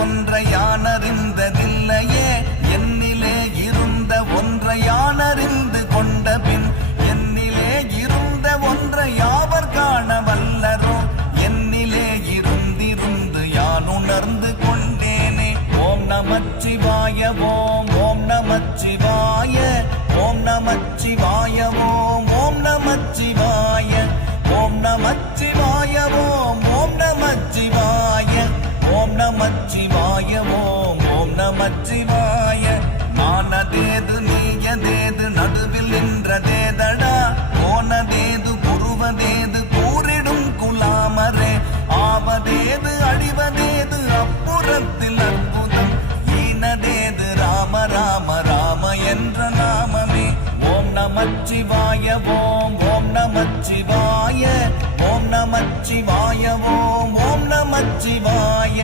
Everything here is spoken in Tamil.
ஒன்றை யானறிந்ததில்லையே என்னிலே இருந்த ஒன்றை யானறிந்து கொண்ட பின் என்னிலே இருந்த ஒன்றை யாவர் காண வல்லரோ என்னிலே இருந்திருந்து யான் உணர்ந்து கொண்டேனே. ஓம் நமச்சிவாய ஓம் ஓம் நமச்சிவாய ஓம் நமச்சிவாய ஓம் ஓம் நமச்சிவாய ஓம் நமச்சிவாய ஓம் ஓம் நமச்சிவாய ஓம் நமச்சிவாய ஓம் ஓம் நமச்சிவாய. மானதேது நீயதேது நடுவில் நின்றதேதடா போனதேது புருவதேது கூறிடும் குலாமரே ஆவதேது அழிவதேது அப்புறத்தில் அற்புதம் ஈனதேது ராம ராம ராம என்ற நாமமே. ஓம் நமச்சிவாய ஓம் ஓம் நமச்சிவாய ஓம் நமச்சிவாய ஓம் ஓம் நமச்சிவாய